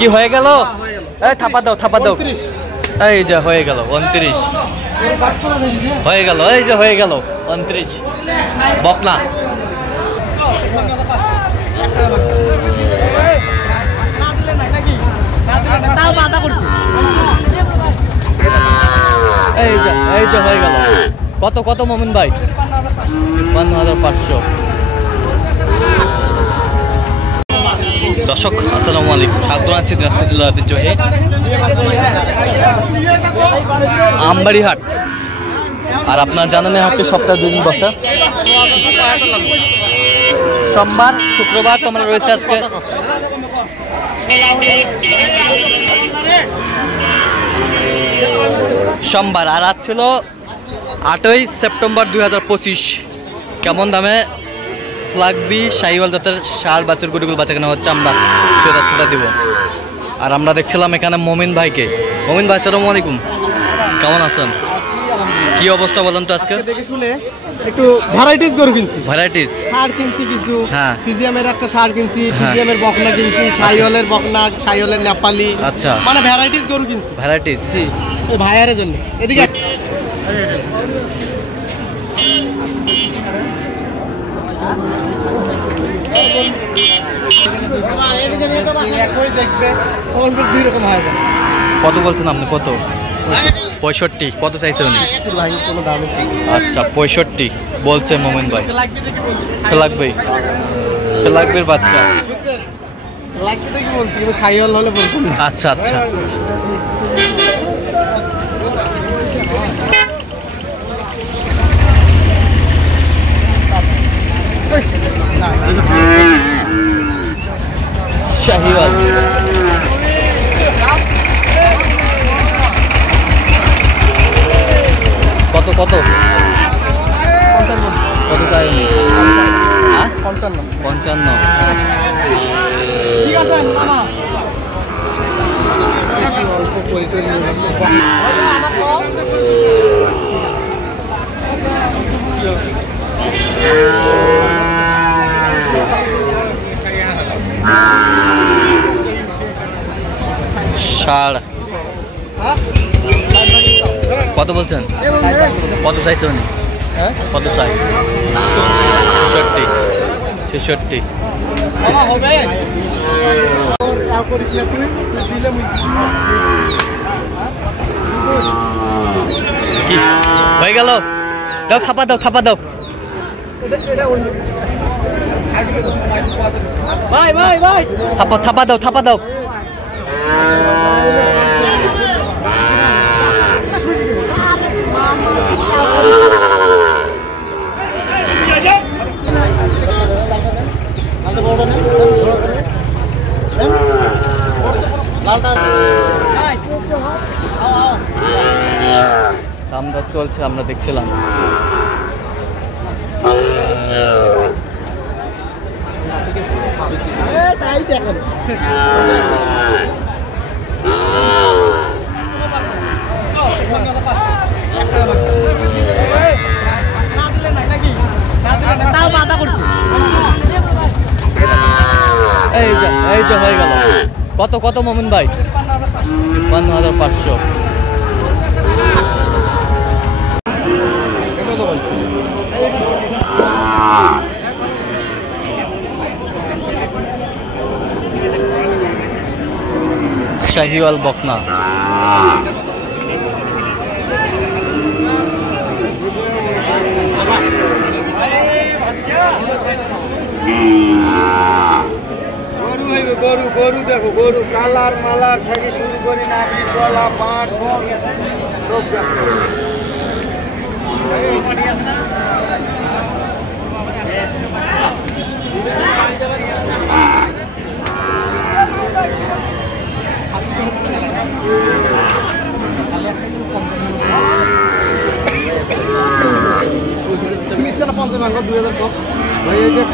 কি হয়ে গেল? এই থাপা দাও এই যে হয়ে গেল 29 হয়ে গেল, এই যে হয়ে গেল 29 বকনা। এই যে হয়ে গেল। কত মোমিন ভাই? ৫৫,৫০০। দর্শক আসসালামু আলাইকুম, স্বাগত আছি দিনাজপুর জেলার ঐতিহ্যবাহী আমবাড়ি হাট। আর আপনার জানেন হাটটি সপ্তাহে 2 দিন বসে, সোমবার শুক্রবার। তো আমরা রয়েছে আজকে সোমবার, আর আজ ছিল 8ই সেপ্টেম্বর 2025। কেমন দামে ফ্লাগবি শাহিওয়াল জাতের ষাঁড় বাছুর গরুগুলো বাচ্চা কেনা হচ্ছে আমরা সে তথ্যটা দিব। আর আমরা দেখছিলাম এখানে মমিন ভাইকে। মমিন ভাই আসসালামু আলাইকুম, কেমন আছেন? কি অবস্থা বলেন তো? আজকে দেখে শুনে একটু ভ্যারাইটিস গরু কিনছি, ভ্যারাইটিস ষাঁড় কিনছি কিছু। হ্যাঁ, ফিজিয়ামের একটা ষাঁড় কিনছি, ফিজিয়ামের বকনা কিনছি, শাহিওয়ালের বকনা, শাহিওয়ালের নেপালি। আচ্ছা, মানে ভ্যারাইটিস গরু কিনছি, ভ্যারাইটিস। এই ভাইয়ারের জন্য। এদিকে দেখবে 2 রকম হয়। কত বলছেন আপনি? কত? 65। কত চাইছে উনি? আচ্ছা 65 বলছে মোমিন ভাই। লাগবেই, লাগবের বাচ্চা বলছি, কিন্তু শাহিওয়াল হলে বলবো। আচ্ছা আচ্ছা, শাহিওয়াল কত কত কত চাই? 55। ঠিক আছে মামা, ষাঁড় কত বলছেন? কত চাইছে উনি? কত চাই? 66। কি হয়ে গেল? দাও থাপা দাও। ভাই থাপা দাও। দামটা চলছে, আমরা দেখছিলাম। এই যে হয়ে গেল। কত মোমিন ভাই? ৫৫,৫০০। শাহিওয়াল বকনা গরু দেখো, গরু কালার মালার থেকে শুরু করে নাভি গলা পাট সব দেখো।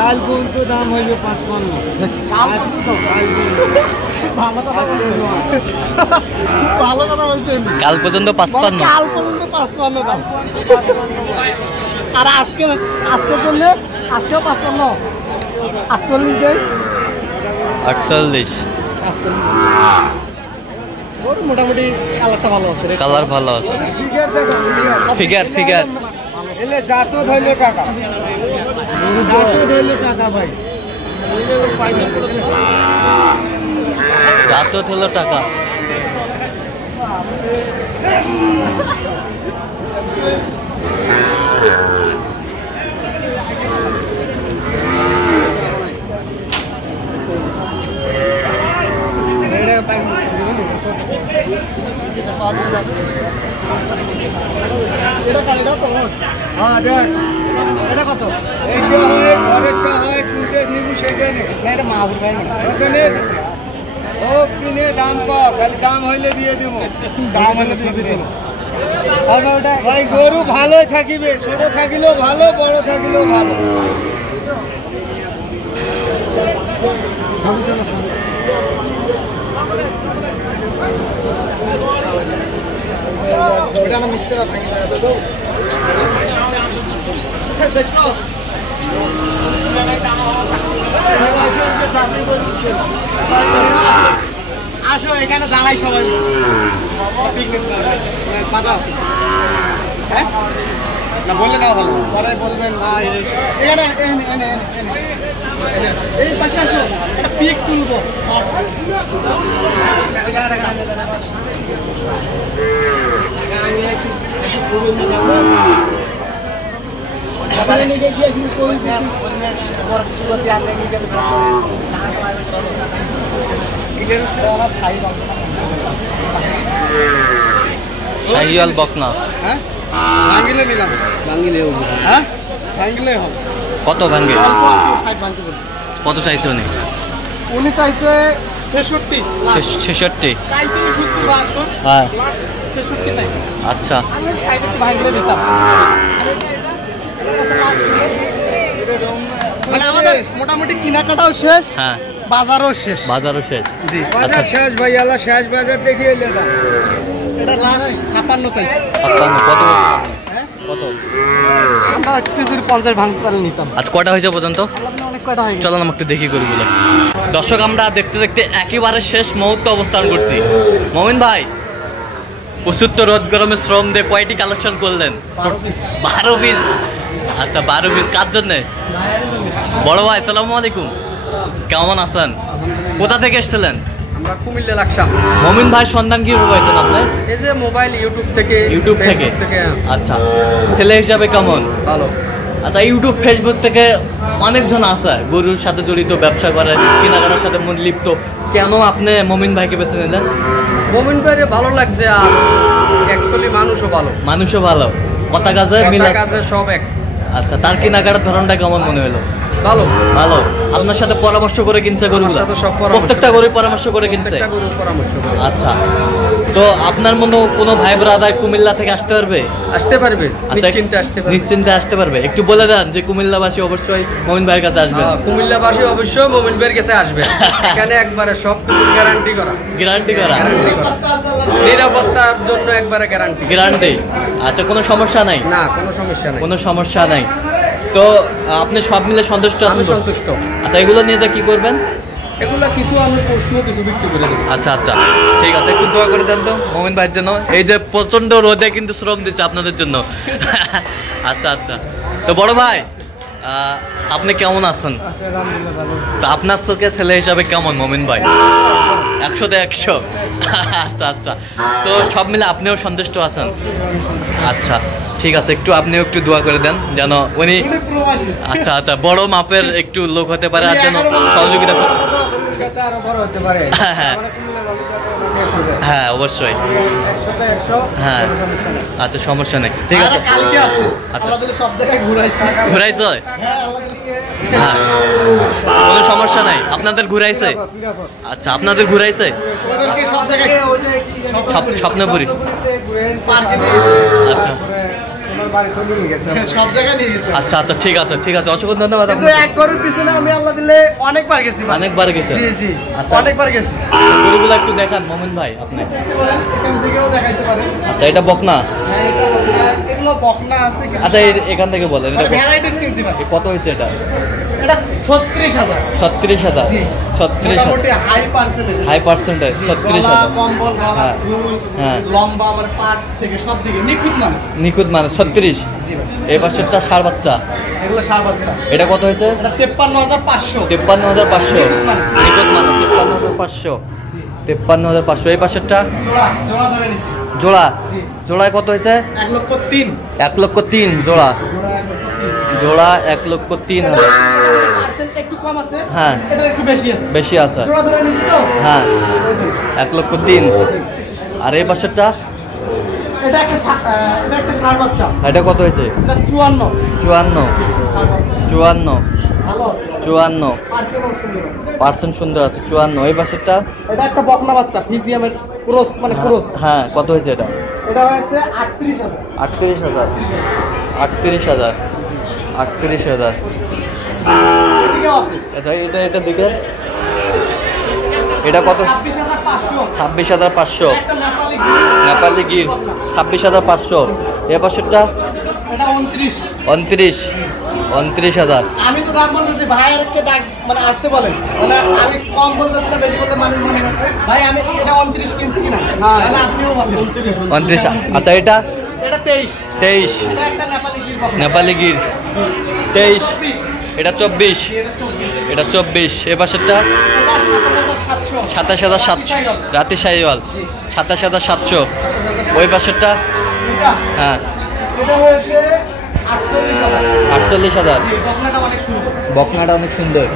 কাল পর্যন্ত দাম হইবে 55। ভালো কথা বলছেন, কাল পর্যন্ত 55। কাল পর্যন্ত 55 দাম। আর আজকে করলে আজকেও 55, 48 দেয়। 48 মোটামুটি কালারটা ভালো আছে, কালার ভালো আছে। ফিগার দেখো, ফিগার ফিগার এলে জাত ধরলে টাকা, জাত ধরলে টাকা ভাই, জাত হলো টাকা। হ্যাঁ দেখ এটা কত, এইটা হয় ঘরেরটা হয়, কুইন্টাল নিবি সেটা নে, না এটা মাহুর ভাই না ওখানে ও কিনে দাম কম, খালি দাম হইলে দিয়ে দেব, দাম হইলে দিয়ে দেব ভাই। গরু ভালোই থাকিবে, ছোট থাকিলেও ভালো, বড় থাকিলেও ভালো। আসো এখানে দাঁড়াই সবাই, বাধা আছে হ্যাঁ না বললে না ভালো, পরে বলবেন না এখানে এই পাশে আসো, একটা পিক তুলবো। শাহিওয়াল বকনা, হ্যাঁ ভাঙ্গিলে নিলাম, ভাঙ্গিলে হ্যাঁ ভাঙ্গিলে হবে। কত ভাঙ্গে? 60 ভাঙতে বলছি। কত চাইছে উনি? উনি চাইছে 66, 66 চাইছিল 70 72, হ্যাঁ 66 চাইছে। আচ্ছা আমি 60 ভাঙিলে দিতাম। মানে আমাদের মোটামুটি কেনাকাটাও শেষ, হ্যাঁ বাজারও শেষ। বাজারও শেষ। জি আচ্ছা বাজার শেষ ভাই, আলা শেষ বাজার দেখিয়ে এলে এটা লাস্ট 56 চাইছে। 56 কত? হ্যাঁ কত? আমরা একটু যদি 50 ভাঙতে পারলে নিতাম। আজ কটা হয়েছে পর্যন্ত? অনেক কয়টা হয়ে গেছে। চলো আমরা একটু দেখি গরুগুলো। দর্শক আমরা দেখতে দেখতে একেবারে শেষ মুহূর্তে অবস্থান করছি। মমিন ভাই প্রচুর তো রোদ গরমে শ্রম দিয়ে কয়টি কালেকশন করলেন? 12 পিস। আচ্ছা 12 পিস কার জন্য? বড় ভাই আসসালামু আলাইকুম, কেমন আছেন? কোথা থেকে এসেছিলেন? আমরা কুমিল্লা লাকসাম। মমিন ভাই সন্ধান কি পাইছেন আপনি? এই যে মোবাইল ইউটিউব থেকে। ইউটিউব থেকে? আচ্ছা ছেলে হিসাবে কেমন? ভালো। আচ্ছা ইউটিউব ফেসবুক থেকে অনেকজন আছে গরুর সাথে জড়িত, ব্যবসা করে, কেনাকাটার সাথে লিপ্ত, কেন আপনি মমিন ভাইকে বেছে নিলেন? মোমিন ভাইরে ভালো লাগছে, আর অ্যাকচুয়ালি মানুষও ভালো, মানুষও ভালো, কথা কাজে মিল আছে। কাজে সব এক। আচ্ছা তার কেনাকাটার ধরনটা কেমন মনে হলো? ভালো ভালো। আপনার সাথে পরামর্শ করে কিনছে গরুগুলো? প্রত্যেকটা গরু পরামর্শ করে কিনছে? আচ্ছা তো আপনার মনে কোনো ভাই ব্রাদার কুমিল্লা থেকে আসতে পারবে? আসতে পারবে, আচ্ছা নিশ্চিন্তে আসতে পারবে। নিশ্চিন্তে আসতে পারবে। একটু বলে দেন যে কুমিল্লাবাসী অবশ্যই মমিন ভাইয়ের কাছে আসবে। কুমিল্লাবাসী অবশ্যই মমিন ভাইয়ের কাছে আসবে। এখানে একবারে সব কিছু গ্যারান্টি করা। গ্যারান্টি করা? নিরাপত্তার জন্য একবারে গ্যারান্টি। গ্যারান্টি। আচ্ছা কোনো সমস্যা নাই? না কোনো সমস্যা নাই। কোনো সমস্যা নাই। তো আপনি সব মিলে সন্তুষ্ট আছেন? সন্তুষ্ট। আচ্ছা এগুলো নিয়ে যা কি করবেন? এগুলা কিছু আমি প্রশ্ন কিছু বিক্রি করে দেবো। আচ্ছা আচ্ছা ঠিক আছে, একটু দোয়া করে দেন তো মমিন ভাইয়ের জন্য। এই যে প্রচন্ড রোদে কিন্তু শ্রম দিচ্ছে আপনাদের জন্য। আচ্ছা আচ্ছা তো বড় ভাই আপনি কেমন আছেন? তো আপনার চোখে ছেলে হিসাবে কেমন মমিন ভাই? 100তে 100। আচ্ছা আচ্ছা তো সব মিলে আপনিও সন্তুষ্ট আছেন? আচ্ছা ঠিক আছে, একটু আপনিও একটু দোয়া করে দেন যেন উনি আচ্ছা আচ্ছা বড় মাপের একটু লোক হতে পারে, আর যেন সহযোগিতা হ্যাঁ হ্যাঁ হ্যাঁ অবশ্যই হ্যাঁ আচ্ছা সমস্যা নেই, ঠিক আছে। আচ্ছা ঘুরাইছে? হ্যাঁ কোনো সমস্যা নাই, আপনাদের ঘুরাইছে? আচ্ছা আপনাদের ঘুরাইছে? স্বপ্নপুরি? আচ্ছা আচ্ছা আচ্ছা ঠিক আছে ঠিক আছে, অসংখ্য ধন্যবাদ। এক গরুর পিছনে আমি আল্লাহ দিলে অনেকবার গেছি। অনেকবার গেছে? জি জি আচ্ছা অনেকবার গেছি। গরুগুলো একটু দেখান মমিন ভাই আপনি। এখান থেকেও দেখাইতে পারেন। আচ্ছা এটা বকনা? হ্যাঁ এটা বকনা। এগুলো এখনো বকনা আছে কিছু। আচ্ছা এখান থেকে বলেন এটা ভ্যারাইটিস কিনছি ভাই। কত হয়েছে এটা? এটা 36,000। 36,000। জি। 36,000 মোটামুটি হাই পার্সেন্টেজ। High percentage. 36,000 কম্বল গলা হ্যাঁ। ঝুল হ্যাঁ। লম্বা মানে পাট থেকে সব দিকে নিখুঁত মানে। নিখুঁত মানে 36। জি ভাই। এই পাশেরটা ষাঁড় বাচ্চা, এগুলো সার বাচ্চা। এটা কত হয়েছে? এটা 53,500। 53,500 নিখুঁত মানে। নিখুঁত মানে 53,500। 53,500। এই পাশেরটা জোড়া জোড়া ধরে নিছি। জোড়া, জি। জোড়ায় কত হয়েছে? 1,03,000। 1,03,000 জোড়া, জোড়া 1,03,000। জোড়া 1,03,000। পার্সেন্ট একটু কম আছে। হ্যাঁ। এটা একটু বেশি আছে। বেশি আছে। জোড়া ধরে নিছি তো। হ্যাঁ, ওই জন্য। 1,03,000। আর এই পাশেরটা এটা একটা ষাঁড় বাচ্চা। এটা কত হয়েছে? এটা 54। 54। ষাঁড় বাচ্চা। 54। ভালো। 54 পার্সেন্টও সুন্দর। পার্সেন্ট সুন্দর আছে। 54। এই পাশেরটা এটা একটা বকনা বাচ্চা ফিজিয়ামের ক্রস মানে ক্রস। হ্যাঁ, কত হয়েছে এটা? এটা হচ্ছে 38,000। 38,000। 38,000। 38,000। এদিকেও আছে। আচ্ছা এটা দিকে এটা কত? 26,500। 26,500। একটা নেপালি গির। নেপালি গির 26,500। এ পাশেরটা এটা 29। 29,000। আমি তো দাম বলতেছি ভাইয়েরকে ডাক মানে আসতে বলেন মানে আমি কম বলতেছি না বেশি বলতে মানুষ মনে করছে ভাই আমি এটা 29 কিনছি কিনা তাহলে আপনিও বলেন 29। আচ্ছা এটা এটা 23। 23। এটা একটা নেপালি গির বকনা। নেপালি গির 23। 24। এটা 24। এটা 24। এটা 24। এ পাশেরটা এটা 27,700। 27,700। রাতি সাইওয়াল 27,700। ওই পাশেরটা এটা হ্যাঁ এটা হয়েছে 48,000। 48,000। জি, বকনাটা অনেক সুন্দর। বকনাটা অনেক সুন্দর।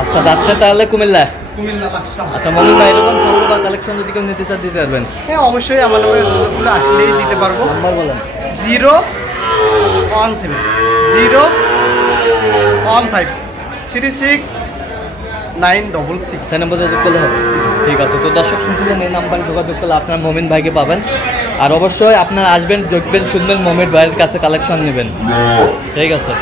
আচ্ছা যাচ্ছে তাহলে কুমিল্লা। কুমিল্লা বাদশাহ। আচ্ছা মমিন ভাই এরকম সংগ্রহ বা কালেকশন যদি কেউ নিতে চান দিতে পারবেন? হ্যাঁ অবশ্যই আমার নাম্বারে যোগাযোগ আসলেই দিতে পারবো। নাম্বার বলেন। 017 015 36 966। সেই নাম্বার যোগাযোগ করলে হবে। ঠিক আছে, তো দর্শক শুনছিলেন এই নাম্বারে যোগাযোগ করলে আপনার মমিন ভাইকে পাবেন। আর অবশ্যই আপনারা আসবেন, দেখবেন, শুনবেন, মমিন ভাইয়ের কাছে কালেকশন নেবেন। ঠিক আছে।